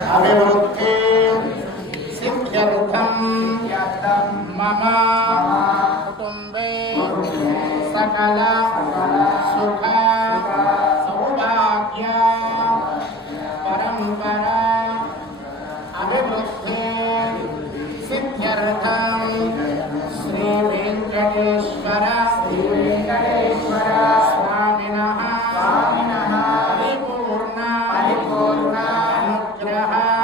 अभिवृद्धि सिद्ध्यर्थं मम कुटुम्बे सकल सुख सौभाग्य परंपरा अभिवृद्धि सिद्ध्यर्थं श्री वेंकटेश्वर स्वामिनः परिपूर्ण अनुग्रह